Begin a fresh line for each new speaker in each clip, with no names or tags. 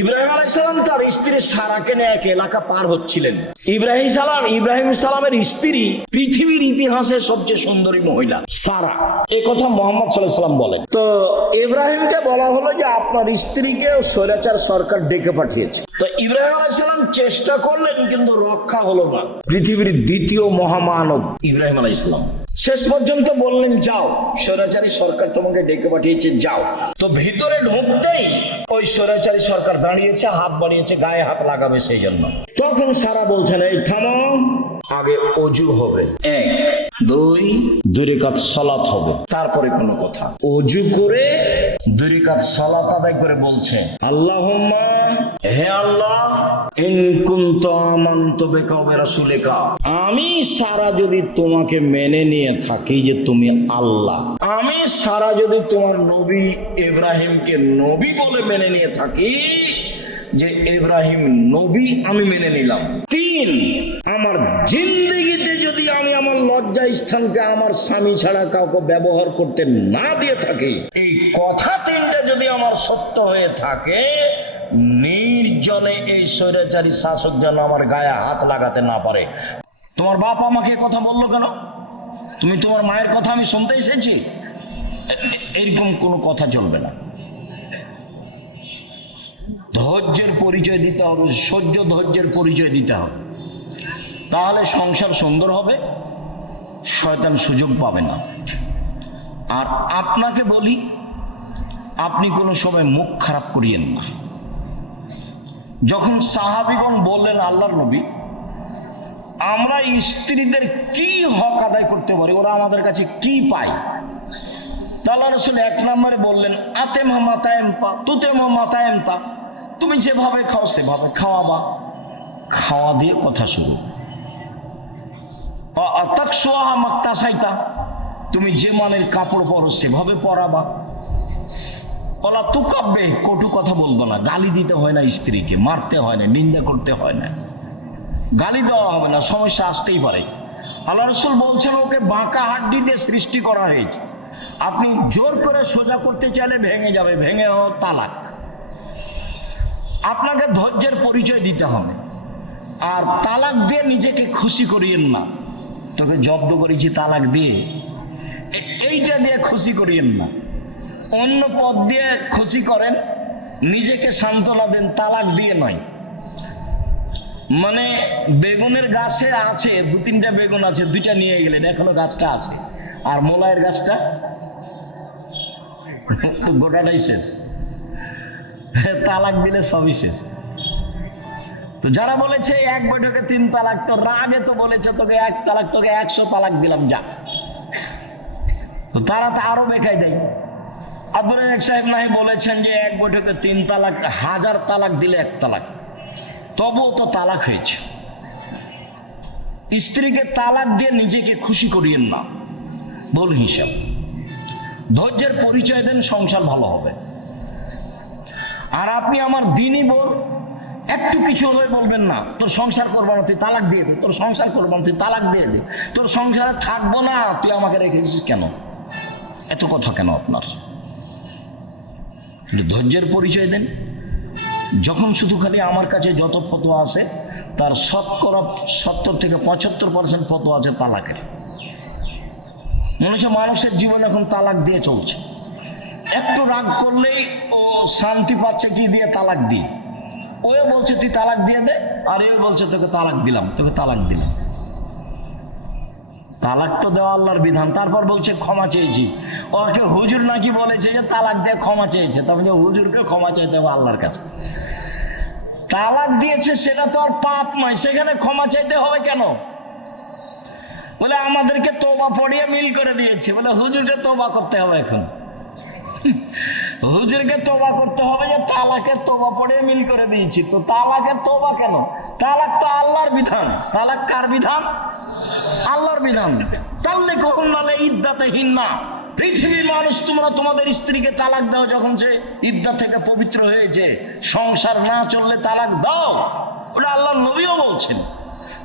ইব্রাহিম আলাইসালাম তার স্ত্রী সারাকে নিয়ে এক এলাকা পার হচ্ছিলেন। ইব্রাহিম সালাম, ইব্রাহিম সালামের স্ত্রী পৃথিবীর ইতিহাসে সবচেয়ে সুন্দরী মহিলা, সারা। এ কথা মোহাম্মদ সাল্লাহ সাল্লাম বলেন। তো ইব্রাহিমকে বলা হলো যে আপনার স্ত্রীকে স্বৈরাচার সরকার ডেকে পাঠিয়েছে। তো ইব্রাহিম আলাইসালাম চেষ্টা করলেন কিন্তু রক্ষা হলো না। পৃথিবীর দ্বিতীয় মহামানব। ইব্রাহিম আলাইসালাম শেষ পর্যন্ত বললেন যাও স্বৈরাচারী সরকার তোমাকে ডেকে পাঠিয়েছে যাও। তো ভিতরে ঢুকতেই ওই স্বৈরাচারী সরকার দাঁড়িয়েছে হাত বাড়িয়েছে গায়ে হাত লাগাবে সেই জন্য। তখন সারা বলছেন এই থামো আগে অজু হবে। এক দুই রেখাত সলাত হবে। তারপরে কোনো কথা। অজু করে দুই রেখাত সলাত আদায় করে বলছে আল্লাহুম্মা হে আল্লাহ আমি সারা যদি তোমাকে মেনে নিয়ে থাকি যে তুমি আল্লাহ, আমি সারা যদি তোমার নবী ইব্রাহিমকে নবী বলে মেনে নিয়ে থাকি যে ইব্রাহিম নবী আমি মেনে নিলাম। তিন, আমার জিন্দগিতে যদি আমি আমার লজ্জা স্থানকে আমার স্বামী ছাড়া কাউকে ব্যবহার করতে না দিয়ে থাকি, এই কথা তিনটা যদি আমার সত্য হয়ে থাকে নির্জনে এই স্বৈরাচারী শাসক যেন আমার গায়ে হাত লাগাতে না পারে। তোমার বাপ আমাকে কথা বলল কেন? তুমি তোমার মায়ের কথা আমি শুনতে এসেছি? এরকম কোনো কথা চলবে না। ধৈর্যের পরিচয় দিতে হবে, সহ্য ধৈর্যের পরিচয় দিতে হবে। তাহলে সংসার সুন্দর হবে, শয়তান সুযোগ পাবে না। আর আপনাকে বলি, আপনি কোনো সময় মুখ খারাপ করিয়েন না। যখন সাহাবিগণ বললেন আল্লাহর নবী, আমরা স্ত্রীদের কি হক আদায় করতে পারি? ওরা আমাদের কাছে কি পায়? তাল্লা রসুল এক নম্বরে বললেন আতে মাতায়েম পা তুতে মাতায়েম তা, তুমি যেভাবে খাও সেভাবে খাওয়াবা। খাওয়া দিয়ে কথা শুরু। তাকসোয়া মাক্তা সাইতা তুমি যে মানের কাপড় পরো সেভাবে পরাবা। বলা, তু কাব্যে কটু কথা বলব না। গালি দিতে হয় না স্ত্রীকে, মারতে হয় না, নিন্দা করতে হয় না। গালি দেওয়া হবে না, সমস্যা আসতেই পারে। আল্লাহ রসুল বলছেন, ওকে বাঁকা হাড্ডি দিয়ে সৃষ্টি করা হয়েছে। আপনি জোর করে সোজা করতে চাইলে ভেঙে যাবে, ভেঙে তালাক। আপনাকে ধৈর্যের পরিচয় দিতে হবে। আর তালাক দিয়ে নিজেকে খুশি করিয়েন না। তোকে জব্দ করেছি তালাক দিয়ে। এইটা দিয়ে খুশি করিয়েন না। অন্য পথ দিয়ে খুশি করেন, নিজেকে সান্ত্বনা দেন, তালাক দিয়ে নয়। মানে বেগুনের গাছে আছে, দু তিনটা বেগুন আছে, দুইটা নিয়ে গেলেন, এখনও গাছটা আছে। আর মোলায়ের গাছটা? গোটাটাই শেষ। তালাক দিলে সবই শেষ। তো যারা বলেছে এক বৈঠকে তিন তালাক, তো রাগে তো বলেছে, তোকে এক তালাক, তোকে একশো তালাক দিলাম, যা। তারা তো আরও বেকায় দেয় আব্দুল রাজাক সাহেব নাহি বলেছেন যে এক বৈঠকে তিন তালাক, হাজার তালাক দিলে এক তালাক। তবুও তো তালাক হয়েছে। স্ত্রীকে তালাক দিয়ে নিজেকে খুশি করিয়েন না। বল হিসাব। ধৈর্যের পরিচয় দেন, সংসার ভালো হবে। আর আপনি আমার দিনই বল একটু কিছু হলে বলবেন না, তোর সংসার করব না, তুই তালাক দিয়ে দে, তোর সংসার করব না, তুই তালাক দিয়ে দে, তোর সংসারে থাকব না, তুই আমাকে রেখেছিস কেন? এত কথা কেন আপনার? ধৈর্যের পরিচয় দেন। যখন শুধু খালি আমার কাছে যত ফটো আছে, তার শতকরা সত্তর থেকে পঁচাত্তর পার্সেন্ট ফটো আছে তালাকের। মনে হচ্ছে মানুষের জীবন এখন তালাক দিয়ে চলছে। একটু রাগ করলেই ও শান্তি পাচ্ছে কি দিয়ে তালাক দিয়ে? ও বলছে, তুই তালাক দিয়ে দে। আর এ বলছে, তোকে তালাক দিলাম, তোকে তালাক দিলাম। তালাক তো দেওয়া আল্লাহর বিধান। তারপর বলছে, ক্ষমা চেয়েছি। ওকে হুজুর নাকি বলেছে যে তালাক দিয়ে ক্ষমা চেয়েছে। মানে হুজুরকে ক্ষমা চাইতে হবে আল্লাহর কাছে। তালাক দিয়েছে সেটা তো আর পাপ নয়, সেখানে ক্ষমা চাইতে হবে কেন? বলে আমাদেরকে তোবা পড়িয়ে মিল করে দিয়েছে। বলে হুজুরকে তোবা করতে হবে এখন। হুজুরকে তোবা করতে হবে যে তালাকের তোবা পড়ে মিল করে দিয়েছি। তো তালাকের তোবা কেন? তালাক তো আল্লাহর বিধান। তালাক কার বিধান? আল্লাহর বিধান। তাহলে কখন নালে ইদ্দাতে হিন্না পৃথিবীর মানুষ তোমরা তোমাদের স্ত্রীকে তালাক দাও যখন সে ইদ্দা থেকে পবিত্র হয়েছে। সংসার না চললে তালাক দাও। ওটা আল্লাহ নবীও বলছেন।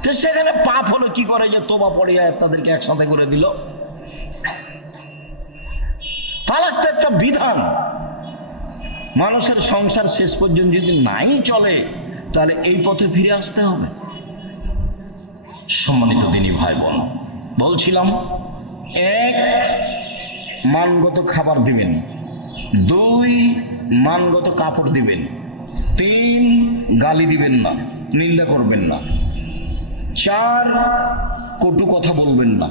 তো সেখানে পাপ হলো কি করে যে তোবা পড়ে যায়, তাদেরকে একসাথে করে দিল? তালাক তো একটা বিধান। মানুষের সংসার শেষ পর্যন্ত যদি নাই চলে, তাহলে এই পথে ফিরে আসতে হবে। সম্মানিত দিনী ভাই বোন বলছিলাম, এক মানগত খাবার দিবেন। দুই, মানগত কাপড় দিবেন। তিন, গালি দিবেন না, নিন্দা করবেন না। চার, কটু কথা বলবেন না,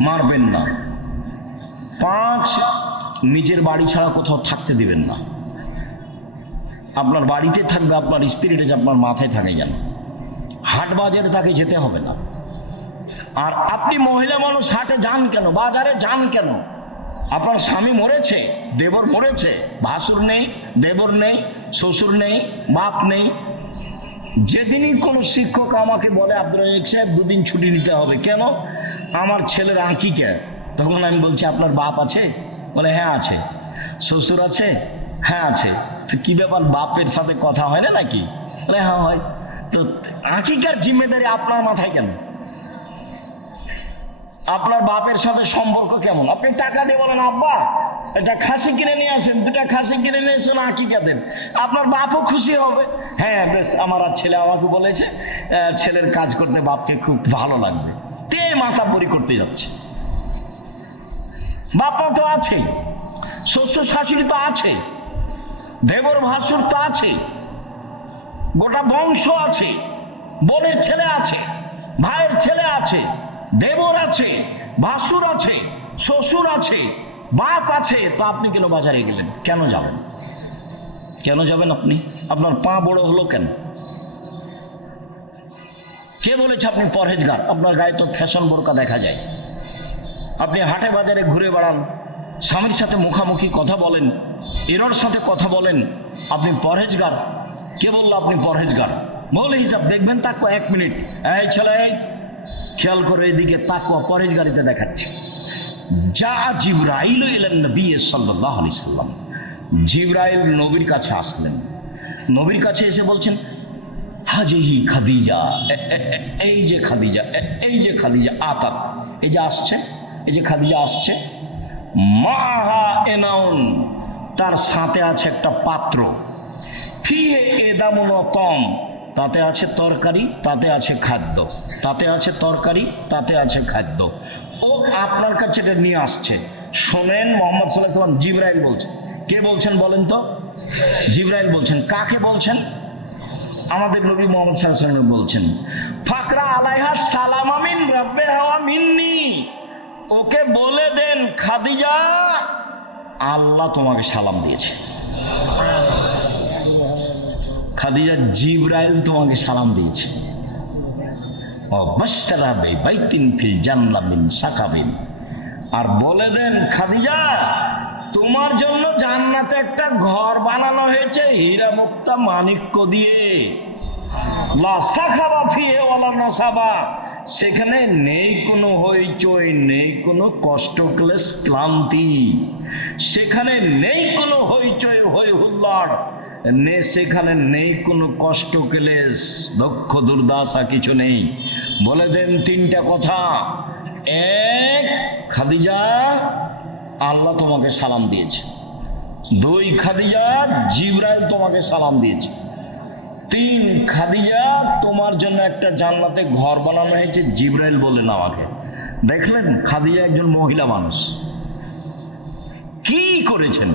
মারবেন না। পাঁচ, নিজের বাড়ি ছাড়া কোথাও থাকতে দিবেন না। আপনার বাড়িতে থাকবে, আপনার স্ত্রীটা যে আপনার মাথায় থাকে যেন। হাট বাজারে তাকে যেতে হবে না। আর আপনি মহিলা মানুষ, হাটে যান কেন? বাজারে যান কেন? আপনার স্বামী মরেছে, দেবর মরেছে, ভাসুর নেই, দেবর নেই, শ্বশুর নেই, বাপ নেই। যেদিনই কোনো শিক্ষক আমাকে বলে আব্দুল রাজাক সাহেব, দুদিন ছুটি নিতে হবে। কেন? আমার ছেলের আঁকিকে তখন আমি বলছি, আপনার বাপ আছে? বলে হ্যাঁ আছে। শ্বশুর আছে? হ্যাঁ আছে। তো কী ব্যাপার, বাপের সাথে কথা হয় না নাকি? বলে হ্যাঁ হয়। তো আঁকিকার জিম্মেদারি আপনার মাথায় কেন? আপনার বাপের সাথে সম্পর্ক কেমন? আপনি টাকা দিয়ে বলেন, আব্বা, এটা খাসি কিনে নিয়ে আসেন, দুটা খাসি কিনে নিয়ে এসেন আঁকিকা দেন আপনার বাপও খুশি হবে। হ্যাঁ বেশ, আমার আর ছেলে আমাকে বলেছে ছেলের কাজ করতে বাপকে খুব ভালো লাগবে। তে মাথা বড়ি করতে যাচ্ছে। বাপ মা তো আছেই শ্বশুর শাশুড়ি তো আছে, দেবর ভাসুর তো আছে, গোটা বংশ আছে, বোনের ছেলে আছে, ভাইয়ের ছেলে আছে দেবর আছে, ভাসুর আছে, শ্বশুর আছে, বাপ আছে, তো আপনি কেন বাজারে গেলেন? কেন যাবেন? কেন যাবেন আপনি? আপনার পা বড় হলো কেন? কে বলেছে আপনি পরহেজগার? আপনার গায়ে তো ফ্যাশন বোরকা দেখা যায়। আপনি হাটে বাজারে ঘুরে বেড়ান, স্বামীর সাথে মুখামুখি কথা বলেন, এরর সাথে কথা বলেন, আপনি পরহেজগার? কে বলল আপনি পরহেজগার? বলে হিসাব, দেখবেন তাকো এক মিনিট। এই ছেলে খেয়াল করে এদিকে তাকো পরহেজগারিতে দেখাচ্ছে। যা জিব্রাইল এলেন নবী সাল্লাহ আলি সাল্লাম। জিব্রাইল নবীর কাছে আসলেন। নবীর কাছে এসে বলছেন, হাজিহি খাদিজা এই যে খাদিজা এই যে খাদিজা, আতাত। এই যে আসছে, এই যে খাদিজা আসছে। মাহা এনাউন, তার সাথে আছে একটা পাত্র। ফিহে এদামুনতম তাতে আছে তরকারি, তাতে আছে খাদ্য। তাতে আছে তরকারি, তাতে আছে খাদ্য। ও আপনার কাছে এটা নিয়ে আসছে। শোনেন, মোহাম্মদ সাল্লাহ সাল্লাম জিব্রাইল বলছেন। কে বলছেন বলেন তো? জিব্রাইল বলছেন। কাকে বলছেন? আমাদের নবী মোহাম্মদ সাল্লাম বলছেন, ফাকরা আলাইহা সালাম আমিন, রব্বে হাওয়া মিন্নি। ওকে বলে দেন, খাদিজা, আল্লাহ তোমাকে সালাম দিয়েছে। খাদিজা জিব্রাইল তোমাকে সালাম দিয়েছে। অবশ্যরা বে বাইতিন ফিল জান্নামিন সাকাবিন আর বলে দেন, খাদিজা, তোমার জন্য জান্নাতে একটা ঘর বানানো হয়েছে হীরা মুক্তা মানিক্য দিয়ে। সেখানে নেই কোনো হইচই, নেই কোনো কষ্ট ক্লেশ ক্লান্তি। সেখানে নেই কোনো হইচই, হই হুল্লাড়। নে সেখানে নেই কোনো কষ্ট ক্লেশ দক্ষ দুর্দশা কিছু নেই। বলে দেন তিনটা কথা। এক, খাদিজা, আল্লাহ তোমাকে সালাম দিয়েছে। দুই, খাদিজা, জিব্রাইল তোমাকে সালাম দিয়েছে। তিন, খাদিজা, তোমার জন্য একটা জান্নাতে ঘর বানানো হয়েছে, জিব্রাইল বললেন আমাকে দেখলেন, খাদিজা একজন মহিলা মানুষ। কি করেছেন?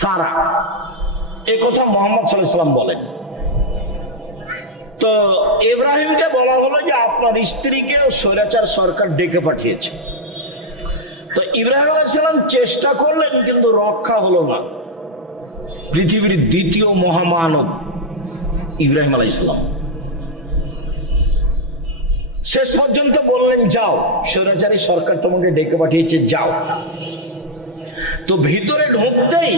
সারা। এ কথা মোহাম্মদ সাল্লাম বলেন। তো ইব্রাহিমকে বলা হলো যে আপনার স্ত্রীকে স্বৈরাচার সরকার ডেকে পাঠিয়েছে। তো ইব্রাহিম আলাইসাল্লাম চেষ্টা করলেন, কিন্তু রক্ষা হলো না। পৃথিবীর দ্বিতীয় মহামানব ইব্রাহিম আলাইসাল্লাম শেষ পর্যন্ত বললেন, যাও, স্বৈরাচারী সরকার তোমাকে ডেকে পাঠিয়েছে, যাও। তো ভিতরে ঢুকতেই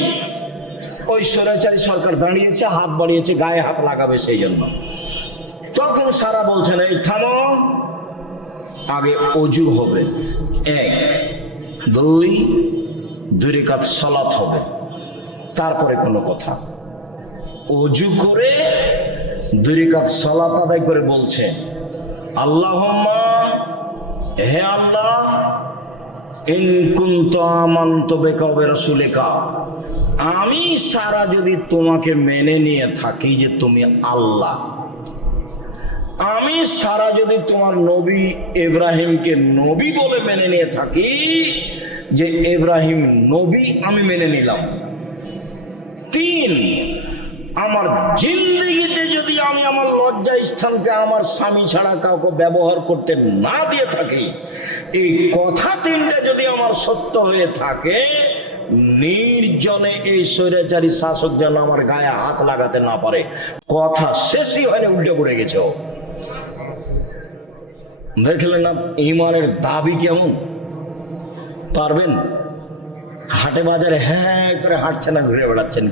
ওই স্বৈরাচারী সরকার দাঁড়িয়েছে, হাত বাড়িয়েছে, গায়ে হাত লাগাবে সেই জন্য তখন সারা বলছেন, এই থামো, আগে অজু হবে। এক, দুই দুই কাজ সলাৎ হবে। তারপরে কোনো কথা। অজু করে দুই কাজ সলাৎ আদায় করে বলছে আল্লাহ হে আল্লাহ আমি সারা যদি তোমাকে মেনে নিয়ে থাকি যে তুমি আল্লাহ, আমি সারা যদি তোমার নবী ইব্রাহিমকে নবী বলে মেনে নিয়ে থাকি যে ইব্রাহিম নবী আমি মেনে নিলাম। তিন, আমার জিন্দগিতে যদি আমি আমার লজ্জা স্থানকে আমার স্বামী ছাড়া কাউকে ব্যবহার করতে না দিয়ে থাকি এই কথা তিনটে যদি আমার সত্য হয়ে থাকে, নির্জনে এই স্বৈরাচারী শাসক যেন আমার গায়ে হাত লাগাতে না পারে। কথা শেষই হয়নি উল্টে পড়ে গেছে ও। দেখলেন না, ইমানের দাবি কেমন? পারবেন? হাটে বাজারে হ্যাঁ করে হাঁটছে না ঘুরে বেড়াচ্ছেন।